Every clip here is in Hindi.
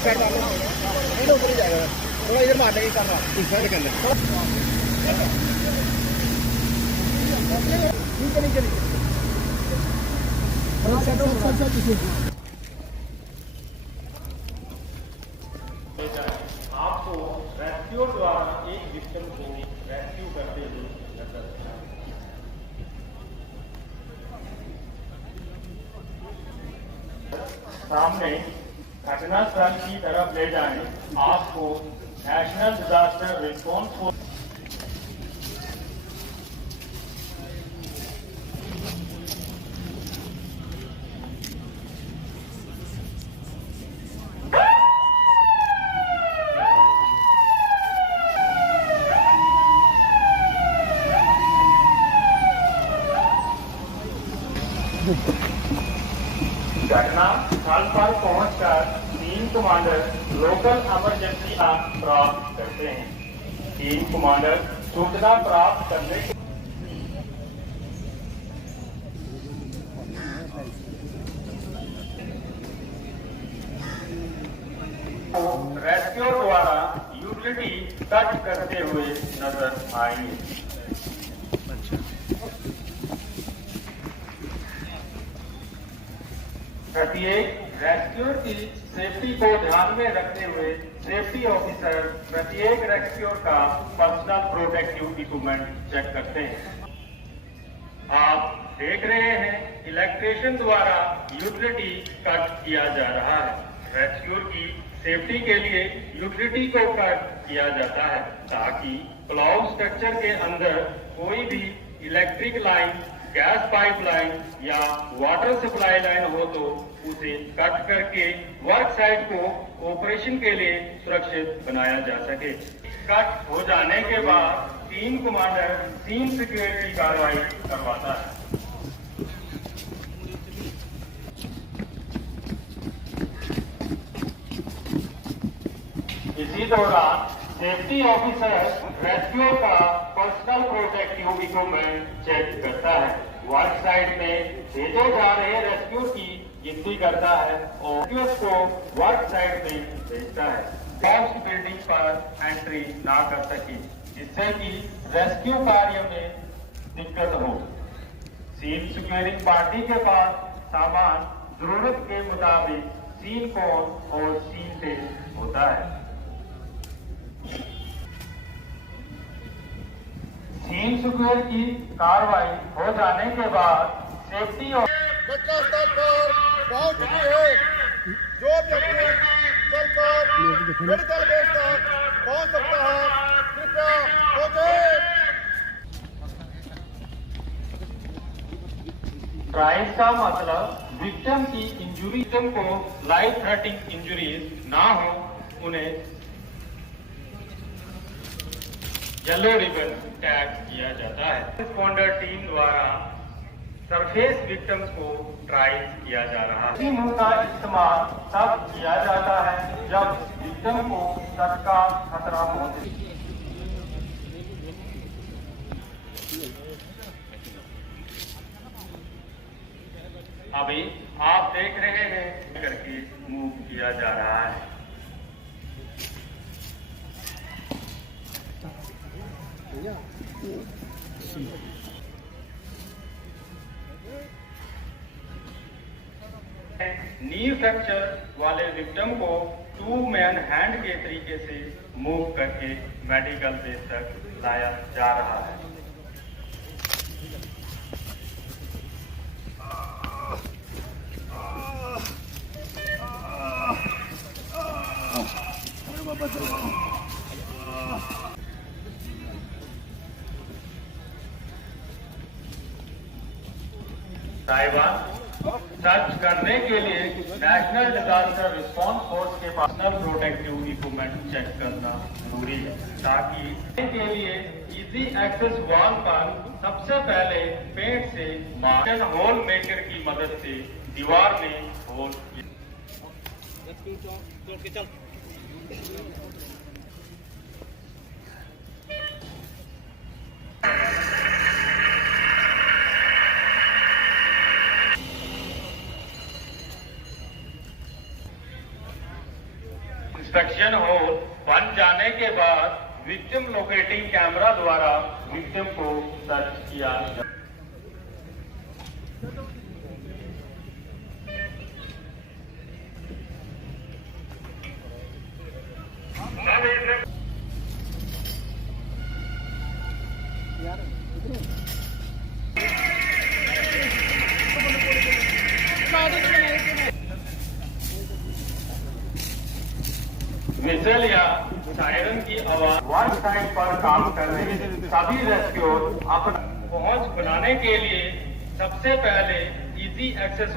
इस साइड मारना नहीं ऊपर ही जाएगा थोड़ा इधर मारने की करना इस साइड के अंदर नीचे नीचे नीचे आपको रेस्क्यू द्वारा एक विक्टिम को रेस्क्यू करते हुए नजर सामने घटनास्थल की तरफ ले जाएं। आपको नेशनल डिजास्टर रिस्पॉन्स फोर्स घटना स्थल पर पहुंचकर टीम कमांडर लोकल इमरजेंसी प्राप्त करते हैं। टीम कमांडर सूचना प्राप्त करने के रेस्क्यू द्वारा यूटिलिटी कट करते हुए नजर आएंगे। प्रत्येक रेस्क्यूअर की सेफ्टी को ध्यान में रखते हुए सेफ्टी ऑफिसर प्रत्येक रेस्क्यूअर का पर्सनल प्रोटेक्टिव इक्विपमेंट चेक करते हैं। आप देख रहे हैं इलेक्ट्रिशियन द्वारा यूटिलिटी कट किया जा रहा है। रेस्क्यूअर की सेफ्टी के लिए यूटिलिटी को कट किया जाता है ताकि क्लाउड स्ट्रक्चर के अंदर कोई भी इलेक्ट्रिक लाइन, गैस पाइपलाइन या वाटर सप्लाई लाइन हो तो उसे कट करके वर्क साइट को ऑपरेशन के लिए सुरक्षित बनाया जा सके। कट हो जाने के बाद टीम कमांडर सीन सिक्योरिटी कार्रवाई करवाता है। इसी दौरान सेफ्टी ऑफिसर रेस्क्यू का पर्सनल प्रोटेक्टिव इक्विपमेंट चेक करता है। वर्क साइट में भेजे जा रहे रेस्क्यू की गिनती करता है और रेस्क्यूअर्स को वर्क साइट में भेजता है। फर्स्ट बिल्डिंग पर एंट्री ना कर सके जिससे कि रेस्क्यू कार्य में दिक्कत हो। सीन सिक्योरिंग पार्टी के पास सामान जरूरत के मुताबिक सीन कोड और सीन पे होता है। सीन सिक्योर की कार्रवाई हो जाने के बाद सेफ्टी और घटना स्थल पर पहुंच चुकी है। जो व्यक्ति चलकर मेडिकल बेस तक पहुंच सकता है कृपया पहुंचे। ट्राइस का मतलब विक्टिम की इंजुरी, विक्टिम को लाइफ थ्रेटनिंग इंजुरीज ना हो उन्हें येलो रिबन टैग किया जाता है। रिस्पॉन्डर टीम द्वारा सरफेस विक्टिम्स को ट्राइस किया जा रहा है। इसी मुंह का इस्तेमाल तब किया जाता है जब विक्टिम को सट का खतरा पहुंचे। अभी आप देख रहे हैं करके मूव किया जा रहा है। नी फ्रैक्चर वाले विक्टिम को 2 मैन हैंड के तरीके से मूव करके मेडिकल बेस तक लाया जा रहा है। ताइवान सर्च करने के लिए नेशनल डिजास्टर रिस्पॉन्स फोर्स के पर्सनल प्रोटेक्टिव इक्विपमेंट चेक करना जरूरी है ताकि के लिए इजी एक्सेस वॉल पर सबसे पहले पेंट से मार्कर होल मेकर की मदद से दीवार में होल इंस्पेक्शन होल बन जाने के बाद विक्टिम लोकेटिंग कैमरा द्वारा विक्टिम को सर्च किया जाए। विसल या सायरन की आवाज वर्क साइट पर काम कर रहे सभी रेस्क्यूअर अपना पहुंच बनाने के लिए सबसे पहले इजी एक्सेस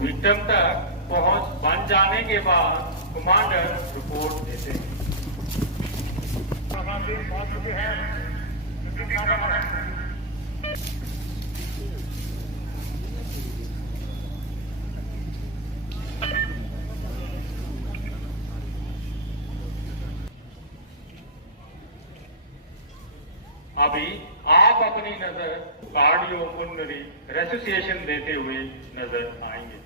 विक्टिम तक पहुंच बन जाने के बाद कमांडर रिपोर्ट देते हैं। अभी आप अपनी नजर कार्डियोपुल्मोनरी रेसुसिएशन देते हुए नजर आएंगे।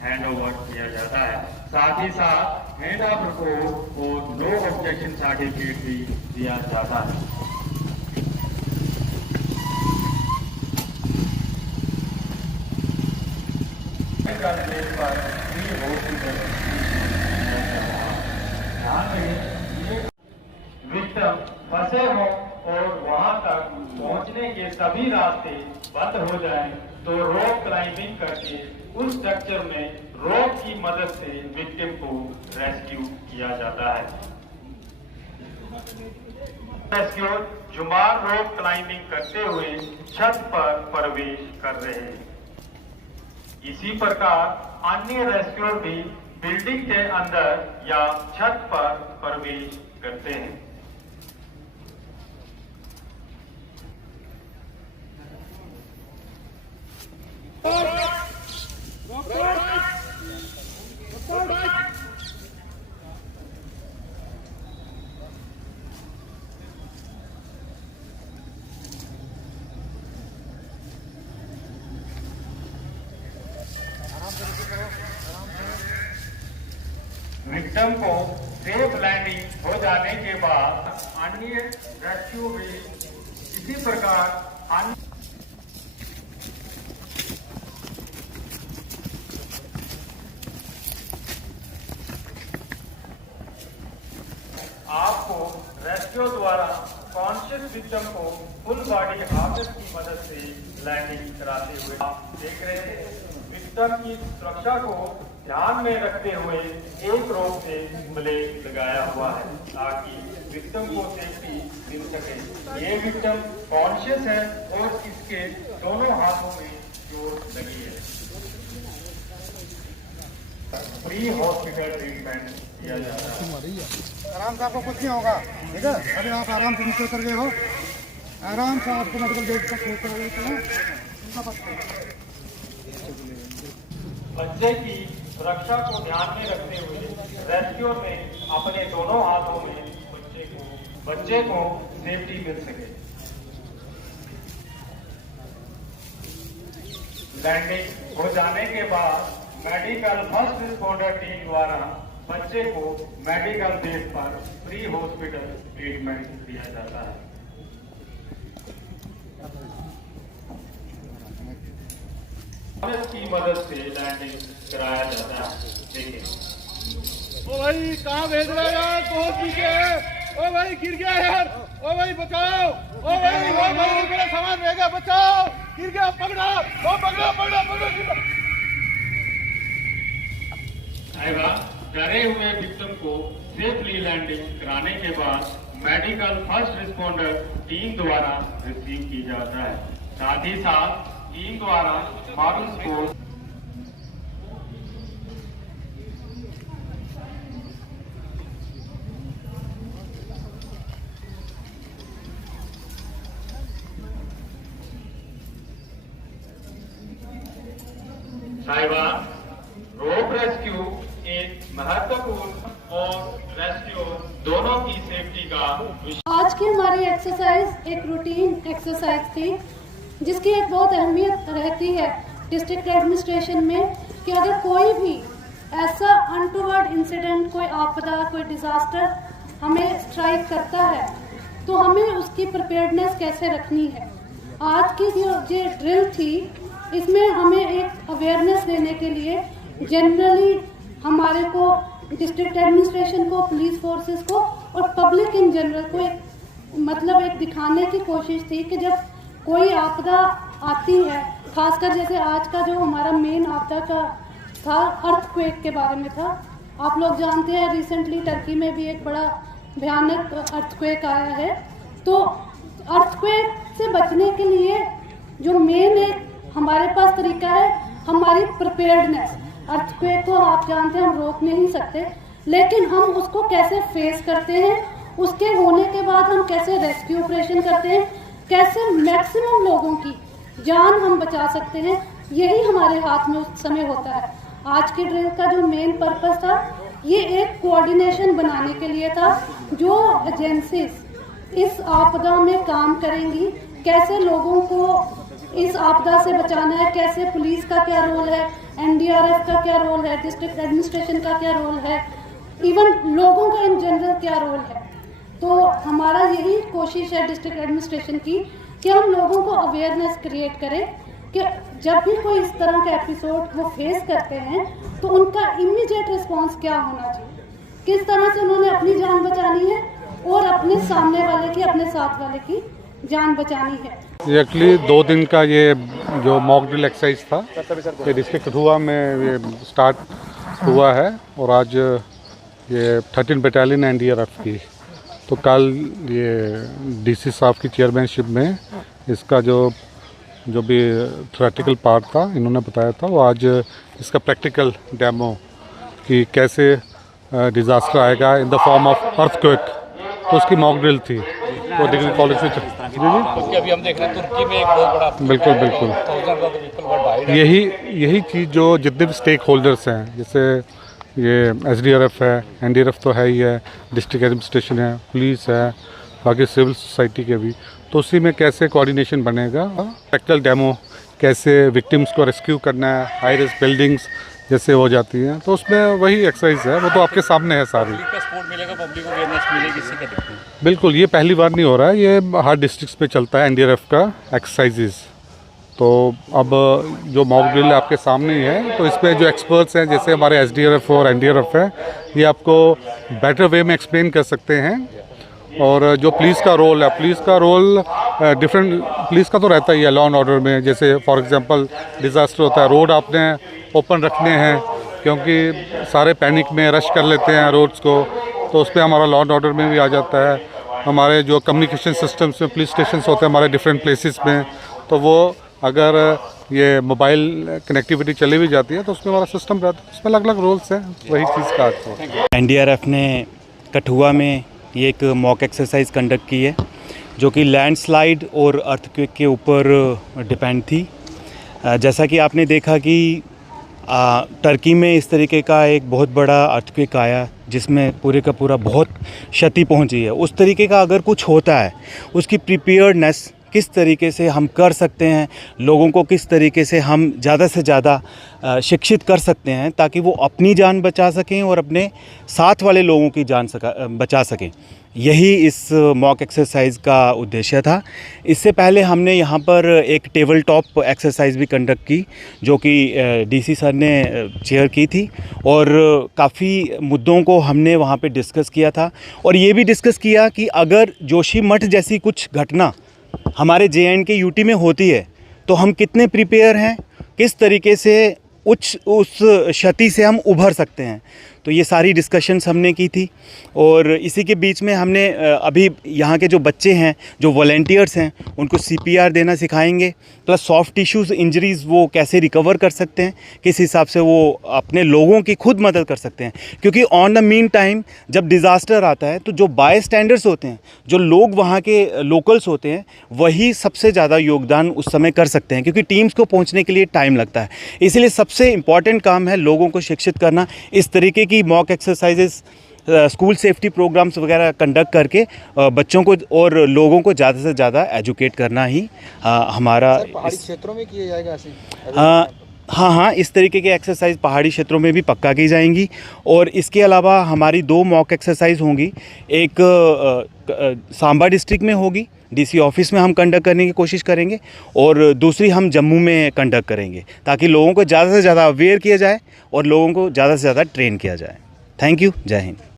हैंड ओवर किया जाता है, साथ ही साथ हैंड ऑफ रिपोर्ट और नो ऑब्जेक्शन सर्टिफिकेट भी दिया जाता है। विक्टिम फंसे हों और वहां तक पहुंचने के सभी रास्ते बंद हो जाएं, तो रोप क्लाइंबिंग करके उस स्ट्रक्चर में रोप की मदद से विक्टिम को रेस्क्यू किया जाता है। रेस्क्यूअर जुमार रोप क्लाइंबिंग करते हुए छत पर प्रवेश कर रहे हैं। इसी प्रकार अन्य रेस्क्यूअर भी बिल्डिंग के अंदर या छत पर प्रवेश करते हैं। विक्टिम को सेफ लैंडिंग हो जाने के बाद अन्य रेस्क्यू भी इसी प्रकार अन्य आपको रेस्क्यू द्वारा कॉन्शियस विक्टिम को फुल बॉडी हार्नेस की मदद से लैंडिंग कराते हुए आप देख रहे हैं। विक्टिम की सुरक्षा को ध्यान में रखते हुए एक रोप से ब्लेड लगाया हुआ है ताकि विक्टिम को सेफ्टी मिल सके। ये विक्टिम कॉन्शियस है और इसके दोनों हाथों में चोट लगी है। फ्री हॉस्पिटल ट्रीटमेंट किया जाता है। आराम से, आपको कुछ नहीं होगा, ठीक है। अभी आप आराम से नीचे कर गए हो, आराम से आपको मेडिकल बेड तक लेकर गए। बच्चे की सुरक्षा को ध्यान में रखते हुए रेस्क्यूअर ने अपने दोनों हाथों में बच्चे को सेफ्टी मिल सके। लैंडिंग हो जाने के बाद मेडिकल फर्स्ट रिस्पॉन्डर टीम द्वारा बच्चे को मेडिकल बेस पर फ्री हॉस्पिटल ट्रीटमेंट दिया जाता है। की मदद से लैंडिंग कराया जाता है। देखिए, ओ भाई कहाँ भेज रहे हो यार, बहुत नीचे है। ओ भाई गिर गया यार, ओ भाई बचाओ, ओ भाई वो भाई मेरा सामान रह गया, बचाओ, गिर गया, पकड़ो, ओ पकड़ो पकड़ो पकड़ो। आएगा डरे हुए विक्टिम को सेफली लैंडिंग कराने के बाद मेडिकल फर्स्ट रिस्पॉन्डर टीम द्वारा रिसीव की जाता है। साथ ही साथ टीम द्वारा मॉरल स्पोर्ट ताइवान रोप रेस्क्यू एक महत्वपूर्ण और रेस्क्यू दोनों की सेफ्टी का आज की हमारी एक्सरसाइज एक रूटीन एक्सरसाइज थी, जिसकी एक बहुत अहमियत रहती है डिस्ट्रिक्ट एडमिनिस्ट्रेशन में कि अगर कोई भी ऐसा अनटूवर्ड इंसिडेंट, कोई आपदा, कोई डिज़ास्टर हमें स्ट्राइक करता है तो हमें उसकी प्रिपेयर्डनेस कैसे रखनी है। आज की जो ड्रिल थी, इसमें हमें एक अवेयरनेस देने के लिए जनरली हमारे को डिस्ट्रिक्ट एडमिनिस्ट्रेशन को, पुलिस फोर्सेस को और पब्लिक इन जनरल को एक दिखाने की कोशिश थी कि जब कोई आपदा आती है, खासकर जैसे आज का जो हमारा मेन आपदा का था अर्थक्वेक के बारे में था। आप लोग जानते हैं रिसेंटली टर्की में भी एक बड़ा भयानक अर्थक्वेक आया है। तो अर्थक्वेक से बचने के लिए जो मेन एक हमारे पास तरीका है, हमारी प्रिपेयर्डनेस। अर्थक्वेक को आप जानते हैं हम रोक नहीं सकते, लेकिन हम उसको कैसे फेस करते हैं, उसके होने के बाद हम कैसे रेस्क्यू ऑपरेशन करते हैं, कैसे मैक्सिमम लोगों की जान हम बचा सकते हैं, यही हमारे हाथ में उस समय होता है। आज की ड्रिल का जो मेन पर्पस था, ये एक कोऑर्डिनेशन बनाने के लिए था। जो एजेंसीज इस आपदा में काम करेंगी, कैसे लोगों को इस आपदा से बचाना है, कैसे पुलिस का क्या रोल है, एनडीआरएफ का क्या रोल है, डिस्ट्रिक्ट एडमिनिस्ट्रेशन का क्या रोल है, इवन लोगों का इन जनरल क्या रोल है। तो हमारा यही कोशिश है डिस्ट्रिक्ट एडमिनिस्ट्रेशन की कि हम लोगों को अवेयरनेस क्रिएट करें कि जब भी कोई इस तरह का एपिसोड वो फेस करते हैं तो उनका इमीडिएट रिस्पांस क्या होना चाहिए, किस तरह से उन्होंने अपनी जान बचानी है और अपने सामने वाले की, अपने साथ वाले की जान बचानी है। एक्चुअली 2 दिन का ये जो मॉक ड्रिल एक्सरसाइज था, ये डिस्ट्रिक्ट कठुआ में ये स्टार्ट हुआ है और आज ये 13 बटालियन एनडीआरएफ की। तो कल ये डीसी साहब की चेयरमैनशिप में इसका जो भी थ्योरेटिकल पार्ट था इन्होंने बताया था, वो आज इसका प्रैक्टिकल डेमो कि कैसे डिज़ास्टर आएगा in the form of earthquake, तो उसकी मॉक ड्रिल थी। तो डिग्री कॉलेज में क्योंकि अभी हम देख रहे हैं तुर्की में एक बहुत बड़ा बिल्कुल यही चीज़ जो जितने भी स्टेक होल्डर्स हैं, जैसे ये एसडीआरएफ है, एनडीआरएफ तो है ही है, डिस्ट्रिक्ट एडमिनिस्ट्रेशन है, पुलिस है, बाकी सिविल सोसाइटी के भी, तो उसी में कैसे कोऑर्डिनेशन बनेगा। प्रैक्टिकल डेमो कैसे विक्टिम्स को रेस्क्यू करना है, हाई रिस्क बिल्डिंग्स जैसे हो जाती हैं, तो उसमें वही एक्सरसाइज है, वो तो आपके सामने है सारी। सपोर्ट मिलेगा, पब्लिक को अवेयरनेस मिलेगी, इससे क्या दिक्कत है? बिल्कुल, ये पहली बार नहीं हो रहा है, ये हर डिस्ट्रिक्ट पे चलता है एनडीआरएफ का एक्सरसाइजेज। तो अब जो मॉक ड्रिल आपके सामने ही है, तो इसमें जो एक्सपर्ट्स हैं जैसे हमारे एसडीआरएफ और एनडीआरएफ है, ये आपको बेटर वे में एक्सप्लेन कर सकते हैं। और जो पुलिस का रोल है, पुलिस का रोल डिफरेंट, पुलिस का तो रहता ही है लॉ एंड ऑर्डर में। जैसे फॉर एग्जांपल डिज़ास्टर होता है, रोड आपने ओपन रखने हैं क्योंकि सारे पैनिक में रश कर लेते हैं रोड्स को, तो उस पर हमारा लॉ एंड ऑर्डर में भी आ जाता है। हमारे जो कम्युनिकेशन सिस्टम्स में पुलिस स्टेशन होते हैं हमारे डिफरेंट प्लेसेस में, तो वो अगर ये मोबाइल कनेक्टिविटी चली भी जाती है तो उसमें हमारा सिस्टम रहता है, उसमें अलग अलग रोल्स हैं, वही चीज़ का आज एनडीआरएफ ने कठुआ में ये एक मॉक एक्सरसाइज कंडक्ट की है, जो कि लैंडस्लाइड और अर्थक्वेक के ऊपर डिपेंड थी। जैसा कि आपने देखा कि टर्की में इस तरीके का एक बहुत बड़ा अर्थक्वेक आया जिसमें पूरे का पूरा बहुत क्षति पहुंची है। उस तरीके का अगर कुछ होता है, उसकी प्रिपेयर्डनेस किस तरीके से हम कर सकते हैं, लोगों को किस तरीके से हम ज़्यादा से ज़्यादा शिक्षित कर सकते हैं ताकि वो अपनी जान बचा सकें और अपने साथ वाले लोगों की जान बचा सकें, यही इस मॉक एक्सरसाइज का उद्देश्य था। इससे पहले हमने यहाँ पर एक टेबल टॉप एक्सरसाइज भी कंडक्ट की, जो कि डीसी सर ने चेयर की थी, और काफ़ी मुद्दों को हमने वहाँ पे डिस्कस किया था। और ये भी डिस्कस किया कि अगर जोशीमठ जैसी कुछ घटना हमारे JNK यूटी में होती है तो हम कितने प्रिपेयर हैं, किस तरीके से उस क्षति से हम उभर सकते हैं। तो ये सारी डिस्कशंस हमने की थी। और इसी के बीच में हमने अभी यहाँ के जो बच्चे हैं, जो वॉलंटियर्स हैं, उनको CPR देना सिखाएंगे, प्लस सॉफ्ट टिश्यूज़ इंजरीज़ वो कैसे रिकवर कर सकते हैं, किस हिसाब से वो अपने लोगों की खुद मदद कर सकते हैं। क्योंकि ऑन द मीन टाइम जब डिज़ास्टर आता है तो जो बाय स्टैंडर्ड्स होते हैं, जो लोग वहाँ के लोकल्स होते हैं, वही सबसे ज़्यादा योगदान उस समय कर सकते हैं, क्योंकि टीम्स को पहुँचने के लिए टाइम लगता है। इसलिए सबसे इम्पॉर्टेंट काम है लोगों को शिक्षित करना। इस तरीके की mock exercises, school safety programs वगैरह कंडक्ट करके बच्चों को और लोगों को ज़्यादा से ज़्यादा एजुकेट करना ही हमारा पहाड़ी क्षेत्रों में किया जाएगा ऐसे? हाँ, इस तरीके के एक्सरसाइज पहाड़ी क्षेत्रों में भी पक्का की जाएंगी। और इसके अलावा हमारी 2 मॉक एक्सरसाइज होंगी। एक सांबा डिस्ट्रिक्ट में होगी, DC ऑफिस में हम कंडक्ट करने की कोशिश करेंगे, और दूसरी हम जम्मू में कंडक्ट करेंगे, ताकि लोगों को ज़्यादा से ज़्यादा अवेयर किया जाए और लोगों को ज़्यादा से ज़्यादा ट्रेन किया जाए। Thank you. जय हिंद।